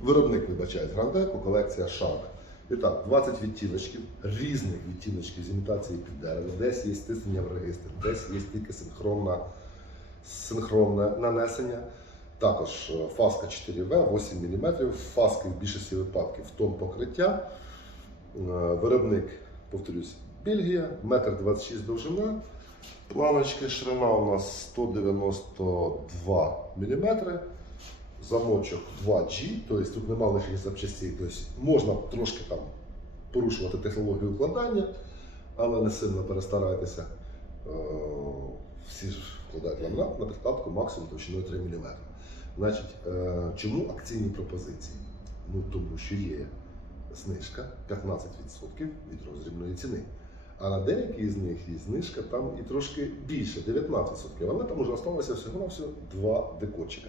Виробник вибачає, Грандеко, колекція Шарк. І так, 20 відтіночків, різних відтіночків з імітації під дерево. Десь є стиснення в регістр, десь є тільки синхронна, синхронне нанесення. Також е, фаска 4В, 8 мм, фаски в більшості випадків тон покриття. Е, Виробник, повторюсь, Бельгія, 1,26 м довжина. Планочки ширина у нас 192 мм. Замочок 2G, тобто тут немає лишніх запчастей. Тобто можна трошки там порушувати технологію укладання, але не сильно перестарайтеся. Е, Всі ж вкладають ламінат на підкладку максимум товщиною 3 мм. Значить, е, чому акційні пропозиції? Ну тому що є знижка 15% від роздрібної ціни. А на деякі з них є знижка там і трошки більше, 19%. Але там уже залишилося всього на два декорчика.